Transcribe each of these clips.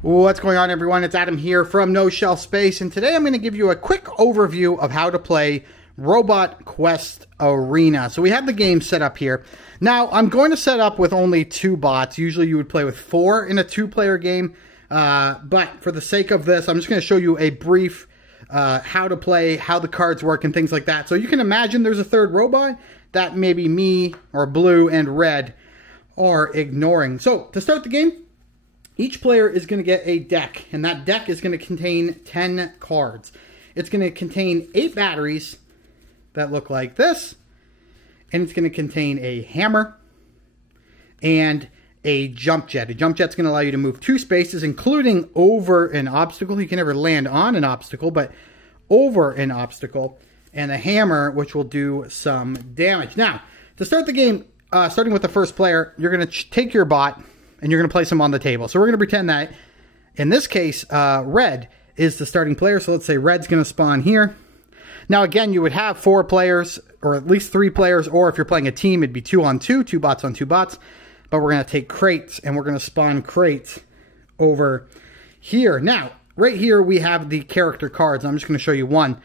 What's going on, everyone? It's Adam here from No Shelf Space, and today I'm going to give you a quick overview of how to play Robot Quest Arena. So we have the game set up here. Now, I'm going to set up with only 2 bots. Usually you would play with 4 in a 2-player game, but for the sake of this, I'm just going to show you a brief how to play, how the cards work, and things like that. So you can imagine there's a 3rd robot that maybe me, or Blue, and Red are ignoring. So, to start the game, each player is going to get a deck, and that deck is going to contain 10 cards. It's going to contain 8 batteries that look like this, and it's going to contain a hammer and a jump jet. A jump jet's going to allow you to move 2 spaces, including over an obstacle. You can never land on an obstacle, but over an obstacle. And a hammer, which will do some damage. Now, to start the game, starting with the first player, you're going to take your bot, and you're going to place them on the table. So we're going to pretend that, in this case, Red is the starting player. So let's say Red's going to spawn here. Now, again, you would have 4 players, or at least 3 players, or if you're playing a team, it'd be 2 on 2, 2 bots on 2 bots. But we're going to take crates, and we're going to spawn crates over here. Now, right here, we have the character cards. I'm just going to show you one.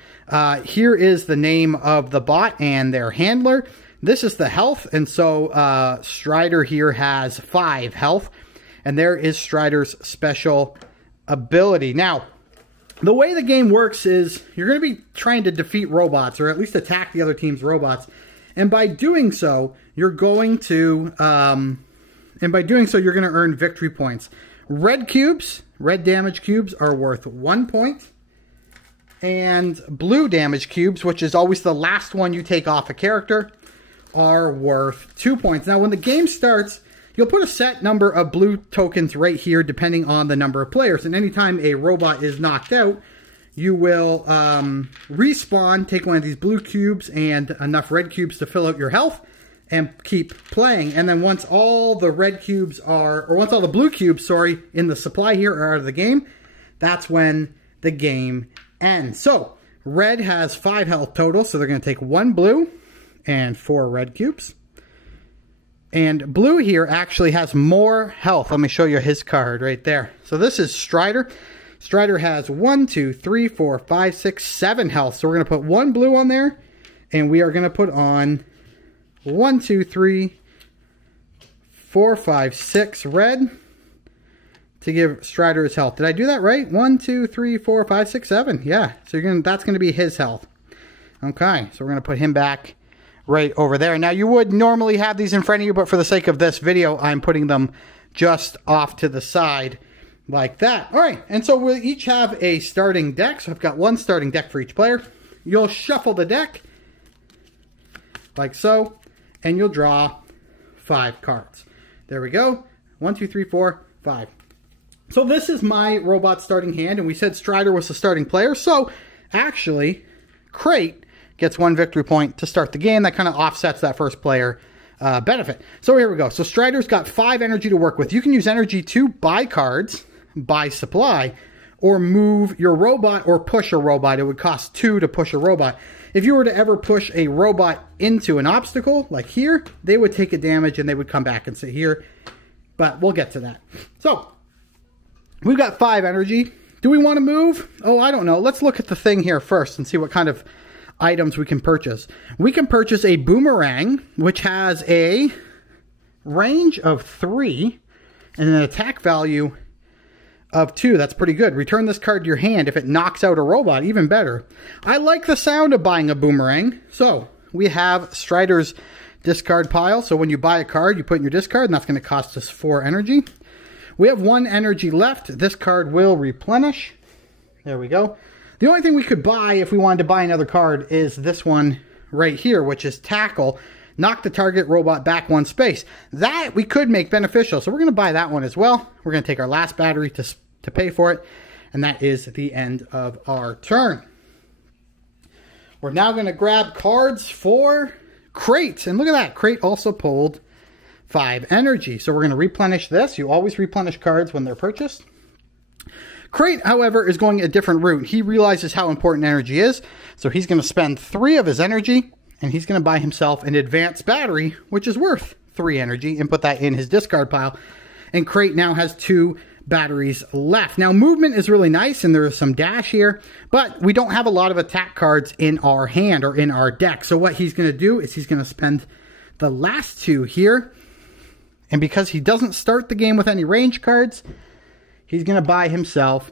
Here is the name of the bot and their handler. This is the health, and so Strider here has 5 health, and there is Strider's special ability. Now, the way the game works is you're going to be trying to defeat robots, or at least attack the other team's robots, and by doing so, you're going to earn victory points. Red damage cubes are worth 1 point, and blue damage cubes, which is always the last one you take off a character, are worth 2 points. Now, when the game starts, you'll put a set number of blue tokens right here, depending on the number of players. And anytime a robot is knocked out, you will respawn, take one of these blue cubes and enough red cubes to fill out your health, and keep playing. And then once all the red cubes are, or once all the blue cubes, sorry, in the supply here are out of the game, that's when the game ends. So, Red has 5 health total, so they're going to take 1 blue and 4 red cubes. And Blue here actually has more health. Let me show you his card right there. So this is Strider. Strider has 1, 2, 3, 4, 5, 6, 7 health. So we're going to put 1 blue on there, and we are going to put on 1, 2, 3, 4, 5, 6 red to give Strider his health. Did I do that right? 1, 2, 3, 4, 5, 6, 7. Yeah. So that's going to be his health. Okay. So we're going to put him back right over there. Now, you would normally have these in front of you, but for the sake of this video, I'm putting them just off to the side like that. All right. And so we'll each have a starting deck. So I've got 1 starting deck for each player. You'll shuffle the deck like so, and you'll draw 5 cards. There we go. 1, 2, 3, 4, 5. So this is my robot starting hand, and we said Strider was the starting player. So actually, Crate gets 1 victory point to start the game. That kind of offsets that first player benefit. So here we go. So Strider's got 5 energy to work with. You can use energy to buy cards, buy supply, or move your robot or push a robot. It would cost 2 to push a robot. If you were to ever push a robot into an obstacle, like here, they would take a damage and they would come back and sit here. But we'll get to that. So, we've got 5 energy. Do we want to move? Oh, I don't know. Let's look at the thing here first and see what kind of items we can purchase. We can purchase a boomerang, which has a range of 3 and an attack value of 2. That's pretty good. Return this card to your hand if it knocks out a robot. Even better. I like the sound of buying a boomerang. So we have Strider's discard pile. So when you buy a card, you put in your discard, and that's going to cost us 4 energy. We have 1 energy left. This card will replenish. There we go. The only thing we could buy if we wanted to buy another card is this one right here, which is Tackle. Knock the target robot back 1 space. That we could make beneficial, so we're going to buy that one as well. We're going to take our last battery to pay for it, and that is the end of our turn. We're now going to grab cards for Crate, and look at that. Crate also pulled 5 energy, so we're going to replenish this. You always replenish cards when they're purchased. Crate, however, is going a different route. He realizes how important energy is, so he's going to spend 3 of his energy, and he's going to buy himself an advanced battery, which is worth 3 energy, and put that in his discard pile. And Crate now has 2 batteries left. Now, movement is really nice, and there is some dash here, but we don't have a lot of attack cards in our hand or in our deck. So what he's going to do is he's going to spend the last 2 here, and because he doesn't start the game with any range cards, he's going to buy himself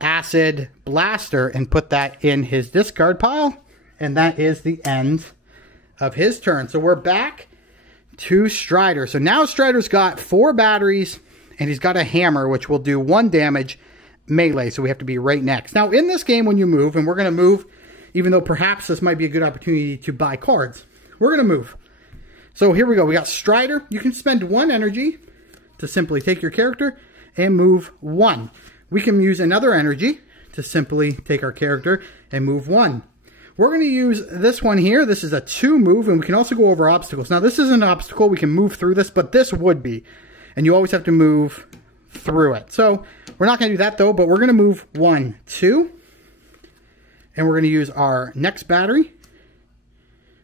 Acid Blaster and put that in his discard pile, and that is the end of his turn. So we're back to Strider. So now Strider's got 4 batteries, and he's got a hammer, which will do 1 damage melee, so we have to be right next. Now, in this game, when you move, and we're going to move, even though perhaps this might be a good opportunity to buy cards, we're going to move. So here we go. We got Strider. You can spend 1 energy to simply take your character and move 1. We can use another energy to simply take our character and move 1. We're going to use this one here. This is a 2 move, and we can also go over obstacles. Now, this is an obstacle. We can move through this, but this would be. And you always have to move through it. So we're not going to do that, though, but we're going to move 1, 2. And we're going to use our next battery.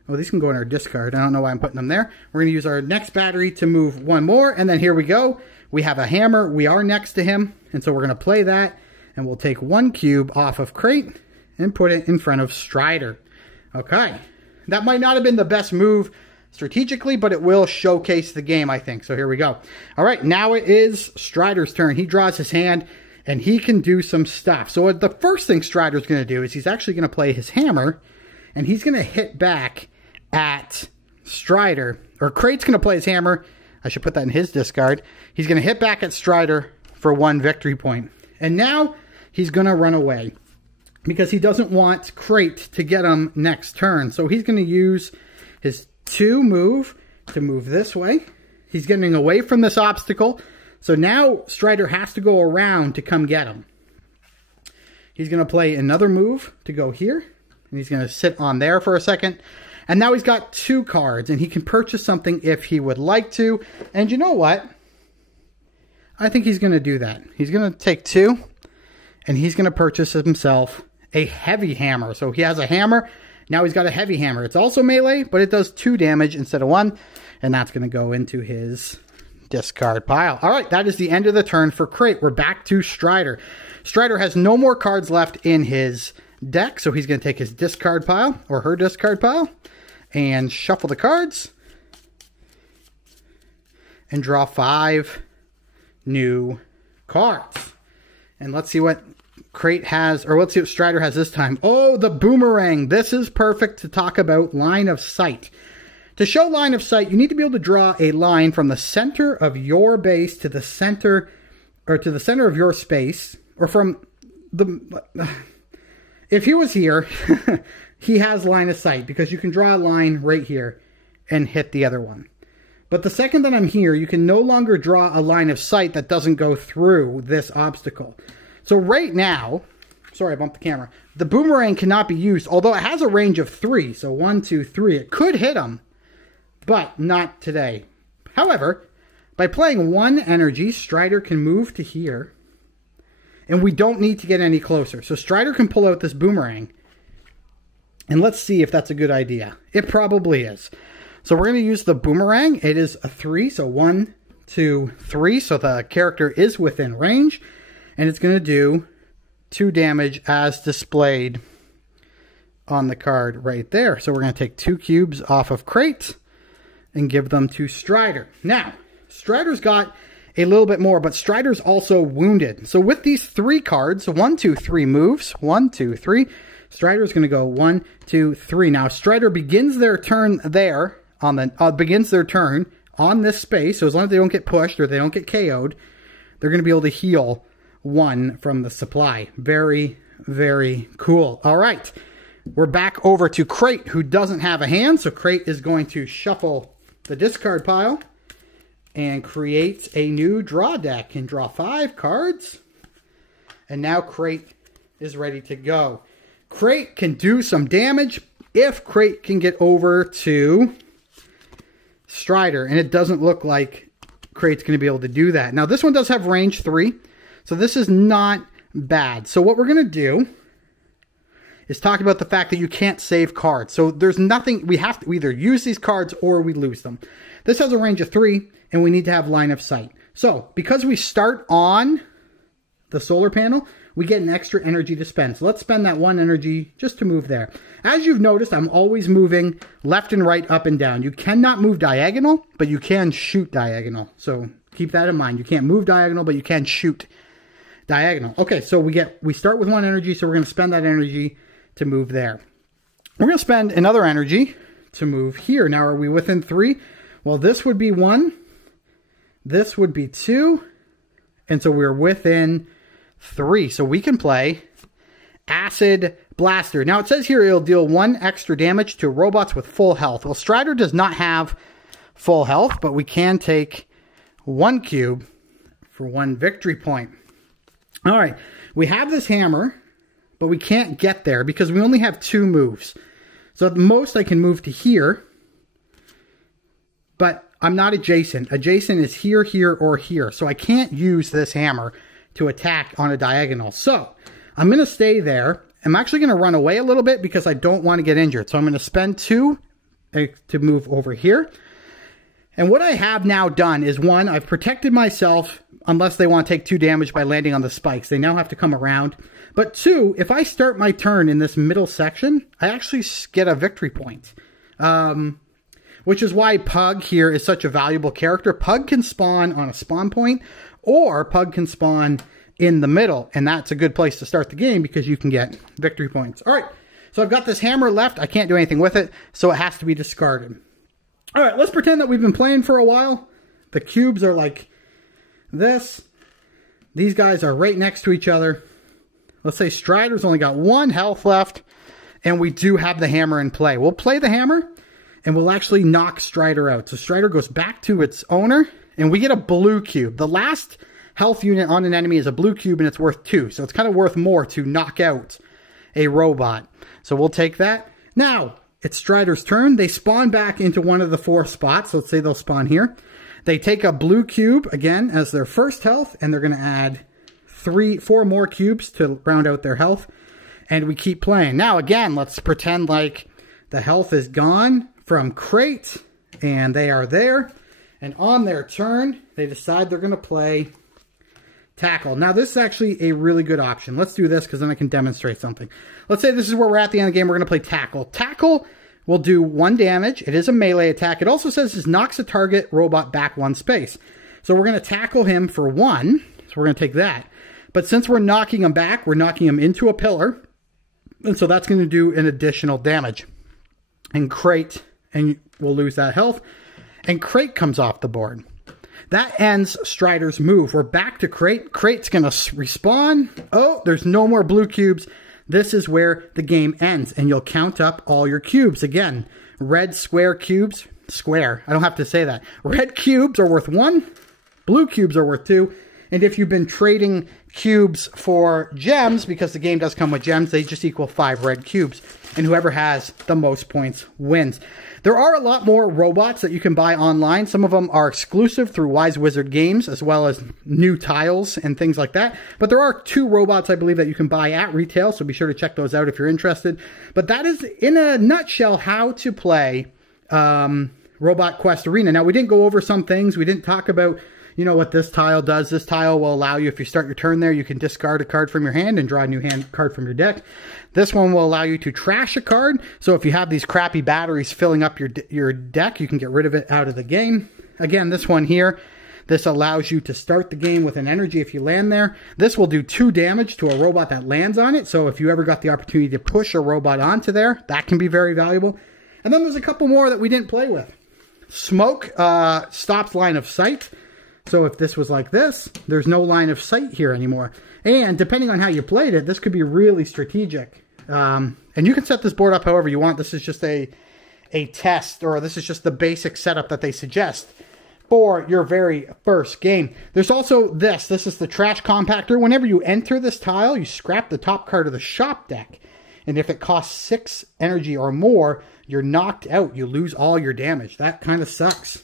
Oh, these can go in our discard. I don't know why I'm putting them there. We're going to use our next battery to move 1 more. And then here we go. We have a hammer. We are next to him. And so we're going to play that. And we'll take 1 cube off of Crate and put it in front of Strider. Okay. That might not have been the best move strategically, but it will showcase the game, I think. So here we go. All right, now it is Strider's turn. He draws his hand, and he can do some stuff. So the first thing Strider's going to do is he's actually going to play his hammer, and he's going to hit back at Strider. Or Crate's going to play his hammer. I should put that in his discard. He's going to hit back at Strider for 1 victory point. And now he's going to run away because he doesn't want Crate to get him next turn. So he's going to use his 2 move to move this way. He's getting away from this obstacle. So now Strider has to go around to come get him. He's going to play another move to go here. And he's going to sit on there for a second. And now he's got 2 cards. And he can purchase something if he would like to. And you know what? I think he's going to do that. He's going to take 2. And he's going to purchase himself a heavy hammer. So he has a hammer. Now he's got a heavy hammer. It's also melee, but it does 2 damage instead of 1. And that's going to go into his discard pile. All right, that is the end of the turn for Crate. We're back to Strider. Strider has no more cards left in his deck, so he's going to take his discard pile, or her discard pile, and shuffle the cards. And draw 5 new cards. And let's see what Crate has, or let's see what Strider has this time. Oh, the boomerang. This is perfect to talk about line of sight. To show line of sight, you need to be able to draw a line from the center of your base to the center, or to the center of your space, or from the... If he was here, he has line of sight, because you can draw a line right here and hit the other one. But the second that I'm here, you can no longer draw a line of sight that doesn't go through this obstacle. So right now, sorry, I bumped the camera. The boomerang cannot be used, although it has a range of 3. So 1, 2, 3. It could hit him, but not today. However, by playing 1 energy, Strider can move to here. And we don't need to get any closer. So Strider can pull out this boomerang. And let's see if that's a good idea. It probably is. So we're going to use the boomerang. It is a 3. So 1, 2, 3. So the character is within range. And it's going to do 2 damage as displayed on the card right there. So we're going to take 2 cubes off of Crate and give them to Strider. Now, Strider's got a little bit more, but Strider's also wounded. So with these 3 cards, 1, 2, 3 moves. 1, 2, 3. Strider's going to go 1, 2, 3. Now, Strider begins their turn there on the begins their turn on this space. So as long as they don't get pushed or they don't get KO'd, they're going to be able to heal 1 from the supply. Very, very cool. All right. We're back over to Crate, who doesn't have a hand. So Crate is going to shuffle the discard pile and create a new draw deck and draw 5 cards. And now Crate is ready to go. Crate can do some damage if Crate can get over to Strider. And it doesn't look like Crate's going to be able to do that. Now, this one does have range 3. So this is not bad. So what we're going to do is talk about the fact that you can't save cards. So there's nothing, we have to either use these cards or we lose them. This has a range of 3 and we need to have line of sight. So because we start on the solar panel, we get an extra energy to spend. So let's spend that 1 energy just to move there. As you've noticed, I'm always moving left and right, up and down. You cannot move diagonal, but you can shoot diagonal. So keep that in mind. You can't move diagonal, but you can shoot diagonal. Okay, so we start with 1 energy, so we're going to spend that energy to move there. We're going to spend another energy to move here. Now, are we within 3? Well, this would be 1. This would be 2. And so we're within 3. So we can play Acid Blaster. Now, it says here it'll deal 1 extra damage to robots with full health. Well, Strider does not have full health, but we can take 1 cube for 1 victory point. All right, we have this hammer, but we can't get there because we only have 2 moves. So at the most I can move to here, but I'm not adjacent. Adjacent is here, here, or here. So I can't use this hammer to attack on a diagonal. So I'm going to stay there. I'm actually going to run away a little bit because I don't want to get injured. So I'm going to spend 2 to move over here. And what I have now done is, 1, I've protected myself unless they want to take 2 damage by landing on the spikes. They now have to come around. But 2, if I start my turn in this middle section, I actually get a victory point. Which is why Pug here is such a valuable character. Pug can spawn on a spawn point, or Pug can spawn in the middle. And that's a good place to start the game because you can get victory points. All right, so I've got this hammer left. I can't do anything with it, so it has to be discarded. All right, let's pretend that we've been playing for a while. The cubes are like this. These guys are right next to each other. Let's say Strider's only got 1 health left, and we do have the hammer in play. We'll play the hammer, and we'll actually knock Strider out. So Strider goes back to its owner, and we get a blue cube. The last health unit on an enemy is a blue cube, and it's worth 2. So it's kind of worth more to knock out a robot. So we'll take that. Now, it's Strider's turn. They spawn back into one of the 4 spots. Let's say they'll spawn here. They take a blue cube, again, as their first health, and they're going to add 4 more cubes to round out their health. And we keep playing. Now, again, let's pretend like the health is gone from Crate, and they are there. And on their turn, they decide they're going to play Tackle. Now, this is actually a really good option. Let's do this because then I can demonstrate something. Let's say this is where we're at the end of the game. We're going to play Tackle. Tackle will do 1 damage. It is a melee attack. It also says this knocks a target robot back 1 space. So we're going to tackle him for 1. So we're going to take that. But since we're knocking him back, we're knocking him into a pillar. And so that's going to do an additional damage. And Crate, and we'll lose that health. And Crate comes off the board. That ends Strider's move. We're back to Crate. Crate's going to respawn. Oh, there's no more blue cubes. This is where the game ends. And you'll count up all your cubes. Again, red square cubes. Square. I don't have to say that. Red cubes are worth 1. Blue cubes are worth 2. And if you've been trading cubes for gems, because the game does come with gems, they just equal 5 red cubes. And whoever has the most points wins. There are a lot more robots that you can buy online. Some of them are exclusive through Wise Wizard Games, as well as new tiles and things like that. But there are 2 robots, I believe, that you can buy at retail, so be sure to check those out if you're interested. But that is, in a nutshell, how to play Robot Quest Arena. Now, we didn't go over some things. We didn't talk about, you know, what this tile does. This tile will allow you, if you start your turn there, you can discard a card from your hand and draw a new card from your deck. This one will allow you to trash a card. So if you have these crappy batteries filling up your deck, you can get rid of it out of the game. Again, this one here, this allows you to start the game with an energy if you land there. This will do 2 damage to a robot that lands on it. So if you ever got the opportunity to push a robot onto there, that can be very valuable. And then there's a couple more that we didn't play with. Smoke stops line of sight. So if this was like this, there's no line of sight here anymore. And depending on how you played it, this could be really strategic. And you can set this board up however you want. This is just a test, or this is just the basic setup that they suggest for your very first game. There's also this. This is the trash compactor. Whenever you enter this tile, you scrap the top card of the shop deck. And if it costs 6 energy or more, you're knocked out. You lose all your damage. That kind of sucks.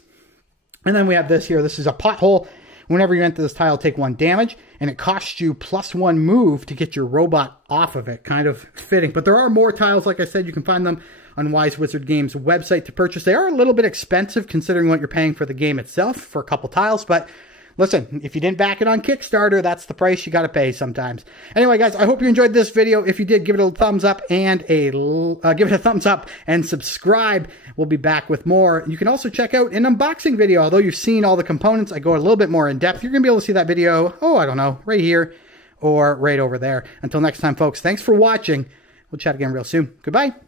And then we have this here. This is a pothole. Whenever you enter this tile, take 1 damage. And it costs you +1 move to get your robot off of it. Kind of fitting. But there are more tiles. Like I said, you can find them on Wise Wizard Games' website to purchase. They are a little bit expensive considering what you're paying for the game itself for a couple tiles. But listen, if you didn't back it on Kickstarter, that's the price you got to pay sometimes. Anyway, guys, I hope you enjoyed this video. If you did, give it a thumbs up and subscribe. We'll be back with more. You can also check out an unboxing video. Although you've seen all the components, I go a little bit more in depth. You're going to be able to see that video, I don't know, right here or right over there. Until next time, folks, thanks for watching. We'll chat again real soon. Goodbye.